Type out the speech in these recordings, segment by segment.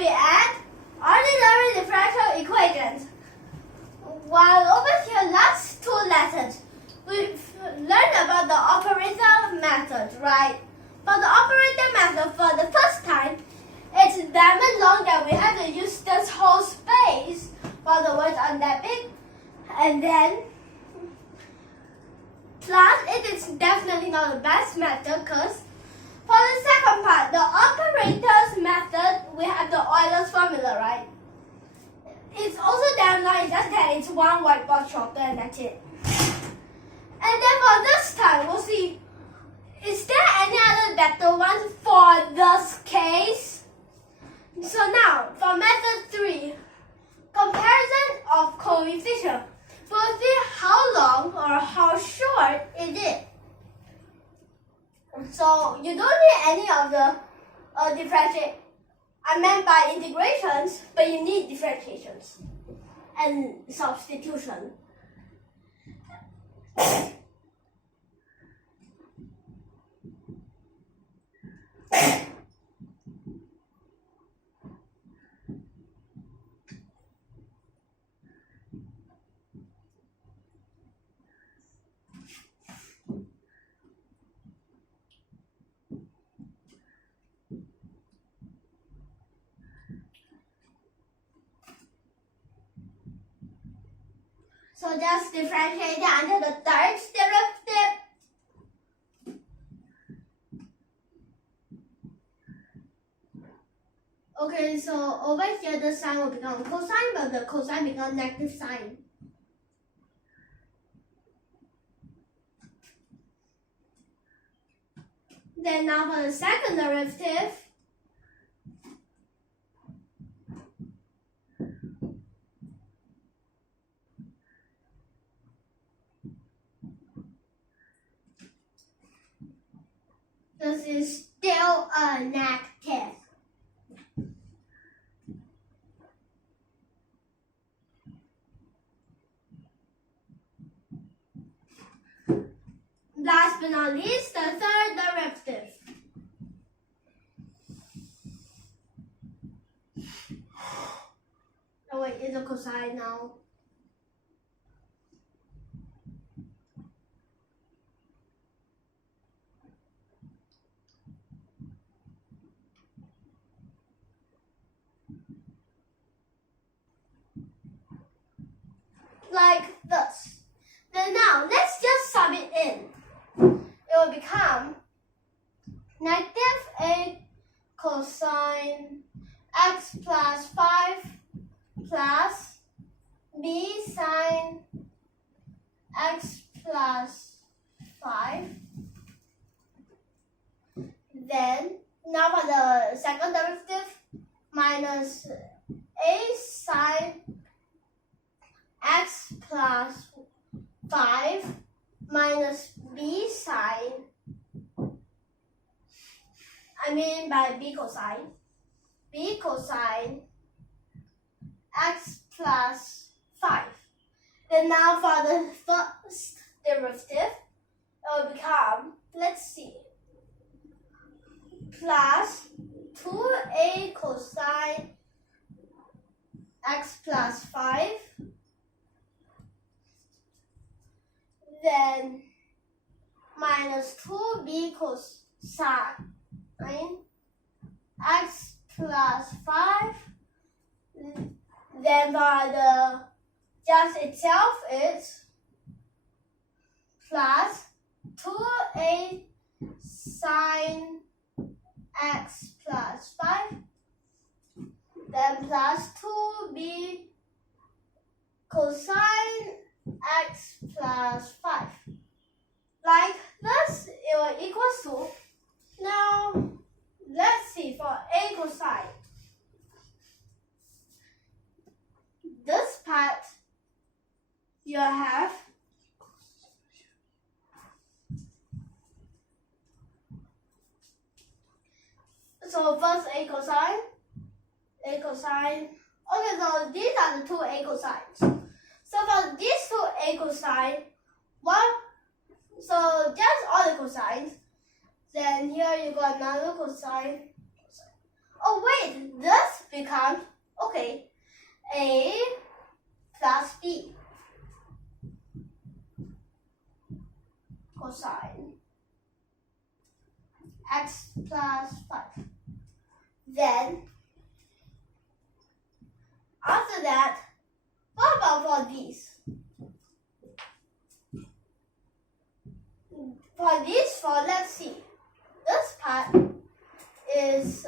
be at ordinary differential equations. While over here last two lessons, we've learned about the operator method, right? For the operator method, for the first time, it's diamond long that we have to use this whole space for the words on that big, and then plus it is definitely not the best method because for the second part, the operators method, we have the Euler's formula, right? It's also down line, just that it's one whiteboard shorter and that's it. And then for this time, we'll see, is there any other better one for this case? So now, for method 3, comparison of coefficient. We'll see how long or how short it is. So you don't need any of the differentiate. I meant by integrations, but you need differentiations and substitution. So just differentiate it under the third derivative. Okay, so over here the sign will become cosine, but the cosine becomes negative sign. Then now for the second derivative, this is still a negative. Last but not least, the third derivative. Oh wait, it's a cosine now. Like this. Then now, let's just sub it in. It will become negative a cosine x plus 5 plus b sine x plus 5. Then, now for the second derivative, minus a sine x plus 5 minus b sine, by b cosine x plus 5. Then now for the first derivative, it will become, let's see, plus 2a cosine x plus 5. Then minus 2b cosine x plus 5. Then for the just itself it's plus 2a sine x plus 5. Then plus 2b cosine x plus 5. Like this, it will equal to, now let's see for a cosine. This part you have so first a cosine. Okay, so these are the two a cosines. So for these two a cosine, so just all the cosines. Then here you got another cosine. Oh wait, this becomes, okay, A plus B cosine x plus 5. Then, after that, what about for these? For these four, let's see. This part is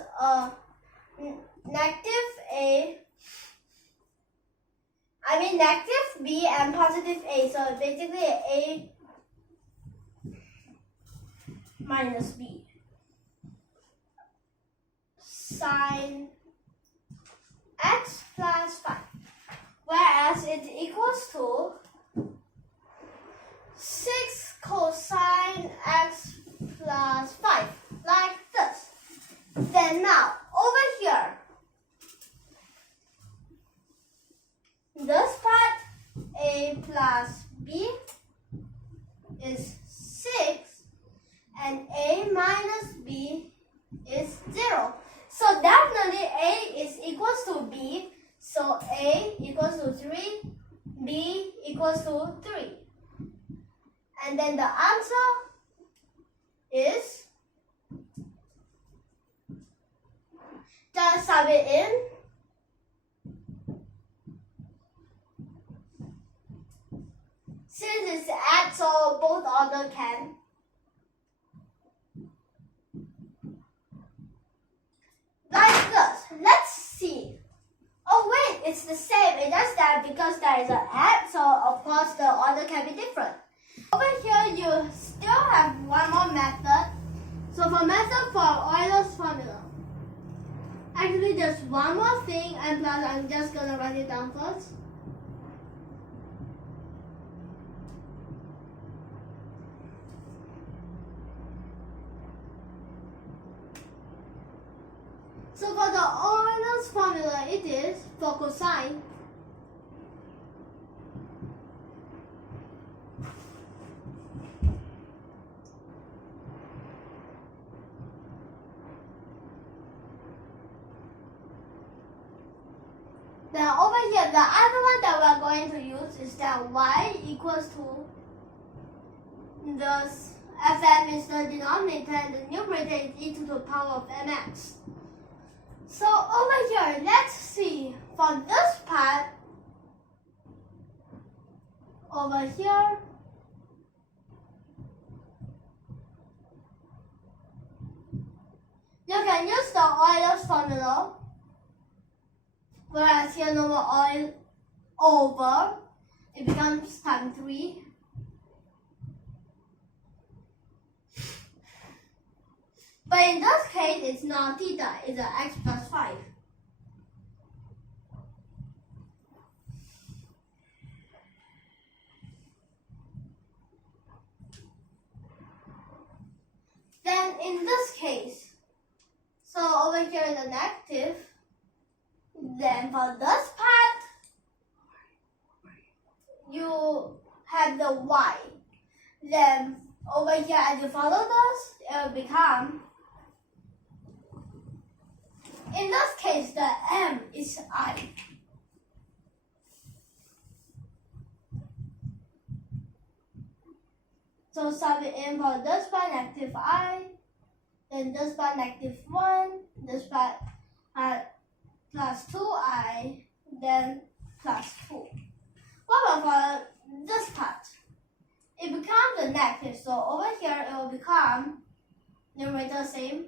negative B and positive A. So basically A minus B sine x plus 5. Whereas it equals to 6 cosine x plus 5, like this. Then now, over here, this part, A plus B is 6, and A minus B is 0. So definitely A is equals to B, so A equals to 3, B equals to 3. And then the answer is, just sub it in. Since it's add, so both order can. Like this. Let's see. Oh wait, it's the same. It's just that because there is an add, so of course the order can be different. Over here, you still have one more method. So for method for Euler's formula. Actually, there's one more thing, and plus I'm just gonna write it down first. So for the Euler's formula, it is for cosine. Now over here, the other one that we are going to use is that y equals to the fm is the denominator and the numerator is e to the power of mx. So over here, let's see, for this part, over here, you can use the Euler's formula, whereas here no more oil over, it becomes times 3. But in this case, it's not theta, it's an x plus 5. Then in this case, so over here is a negative. Then for this part, you have the y. Then over here, as you follow this, it will become, in this case, the m is I. So sub it in for this part, negative I, then this part, negative 1, this part plus 2I, then plus 2. What about for this part? It becomes a negative, so over here it will become numerator same.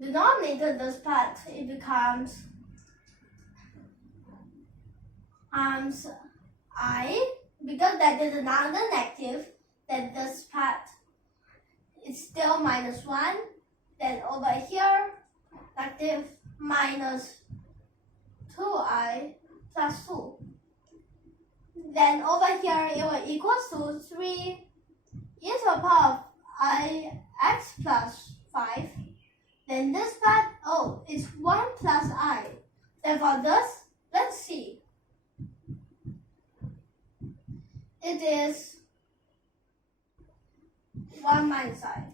Denominator this part, it becomes I, because that is another negative, then this part is still minus 1. Then over here, negative minus 2I plus 2. Then over here, it will equals to 3 e to the power of I x plus 5. Then this part, oh, it's 1 plus I. Then for this, let's see. It is 1 minus I.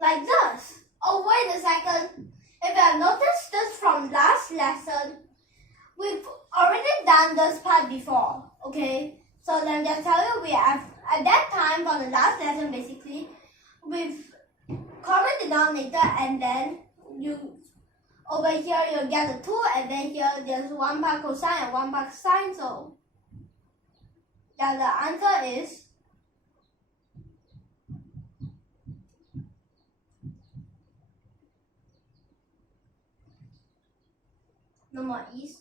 Like this. Oh, wait a second. If you have noticed this from last lesson, we've already done this part before, okay? So let me just tell you, we have, at that time for the last lesson basically, we've common denominator and then over here you'll get a 2 and then here there's 1 part cosine and 1 part sine, so yeah, the answer is no more e's.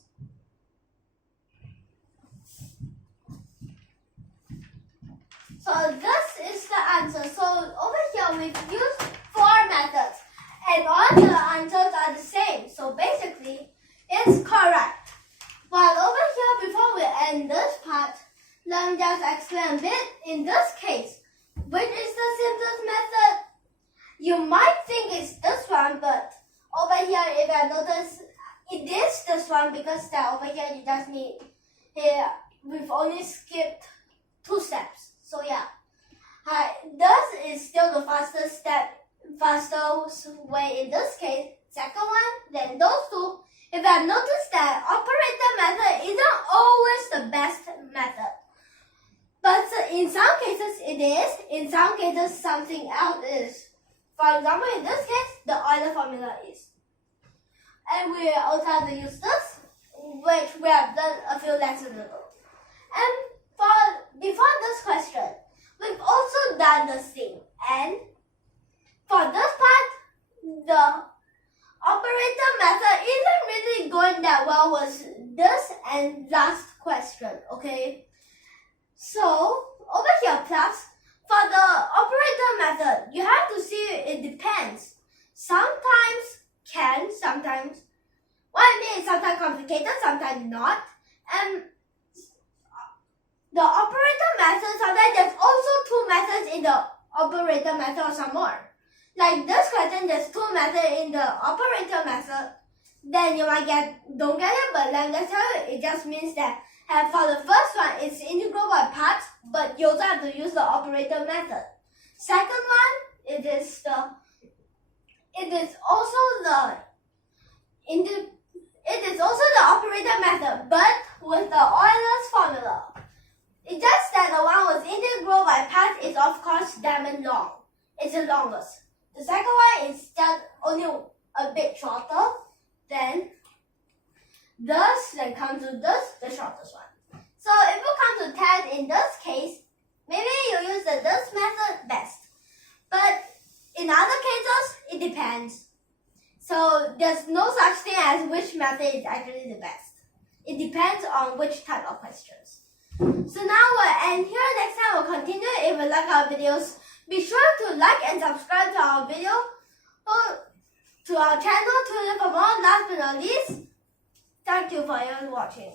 So this is the answer. So over here we've used 4 methods and all the answers are the same. So basically it's correct. But over here, before we end this part, let me just explain a bit. In this case, which is the simplest method? You might think it's this one, but over here, if you notice, it is this one because that over here you just need, here we've only skipped 2 steps. So yeah, this is still the fastest way in this case. Second one, then those 2. If you have noticed that operator method isn't always the best method. But in some cases it is, in some cases something else is. For example, in this case, the Euler formula is. And we also have to use this, which we have done a few lessons ago. And before this question, we've also done the same. And for this part, the operator method isn't really going that well with this and last question, okay? So, over here, plus, for the operator method, you have to see it depends. Sometimes can, sometimes, what I mean is sometimes complicated, sometimes not. And the operator method, sometimes there's also 2 methods in the operator method or some more. Like this question, there's 2 methods in the operator method. Then you might don't get it, but let me just tell you, it just means that for the first one, it's integral by parts, but you also have to use the operator method. Second one, it is also the operator method, but with the Euler's formula. It's just that the one with integral by parts is of course diamond long. It's the longest. The second one is just only a bit shorter. Then this, then comes to this, the shortest one. So if you come to 10 in this case, maybe you use the this method best. But in other cases, it depends. So there's no such thing as which method is actually the best. It depends on which type of questions. So now we'll end here. Next time we'll continue. If you like our videos, be sure to like and subscribe to our video, or to our channel to for more. Last but not least, thank you for watching.